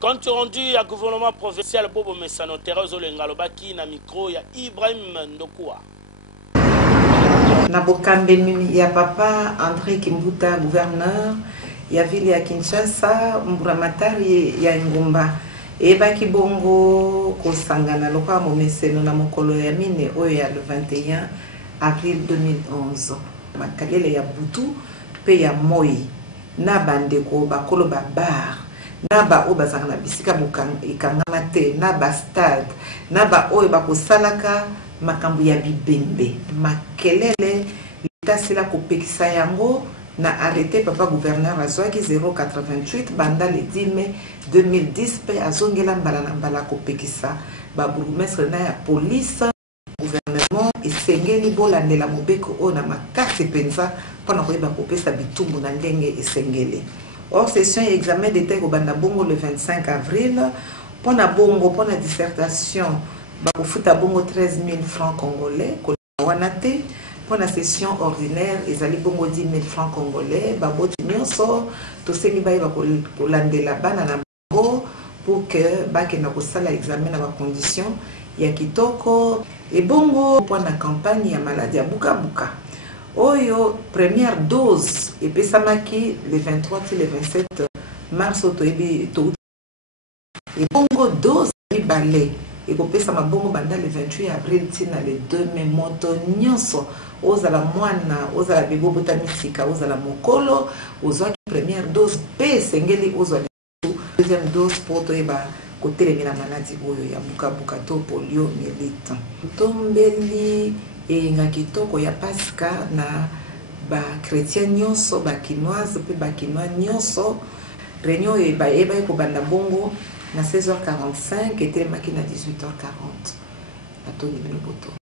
Compte rendu à gouvernement provincial Bobo Messano Thérèse Olengalobaki na micro ya Ibrahim Ndokua. Na Bokambeni ya papa André Kimbuta gouverneur ya ville ya Kinshasa mburamatari ya Ngumba eba kibongo kosangana lokwa momeseno na mokolo ya mine oyo ya le 21 avril 2011 makalele ya butu pe ya moi na bandeko bakolo babar na ba oyo bazanga na bisika ikangama te na ba stade na ba oyo bakosalaka makambo ya bibembe makelele litasila kopekisa yango na arrêté papa gouverneur azwaki 088 banda le 10 mai 2010 pe azongela mbala na mbala kopekisa ba bourgmestre na ya police gouvernement esengeli bolandela mobeko oyo na makasi penza mpona koyeba kopesa bitumbu na ndenge esengeli. Or session et examen d'état kobanda bongo le 25 avril mpona bongo mpona dissertation bakofuta bongo 13 000 francs congolais wana te. Pour la session ordinaire, ils allaient bongo 10 000 francs congolais. Baboti nyonso, to sengi bayi bakolandela bana na bango pour que bake na kosala examen na ba condition ya kitoko. Et bongo pour la campagne ya maladie ya buka buka. Oyo première dose et pesamaki le 23 et le 27 mars to ebi to. Et bongo dose balé. Et pour pesa mabongo banda le 28 avril tina le 2 mai moto nyonso ozala mwana ozala bebo botamisika ozala mokolo ozwaki première dose pe sengeli ozwa deuxième dose pour toyeba kotelemela maladi oyo ya buka to polio mielite tombeli enga kitoko ya Pasika na ba chrétien nyonso ba kinoise pe ba kinois nyonso réunion eba ko banda bongo na 16h45 et telemaki na 18h40 na Tony Binoboto.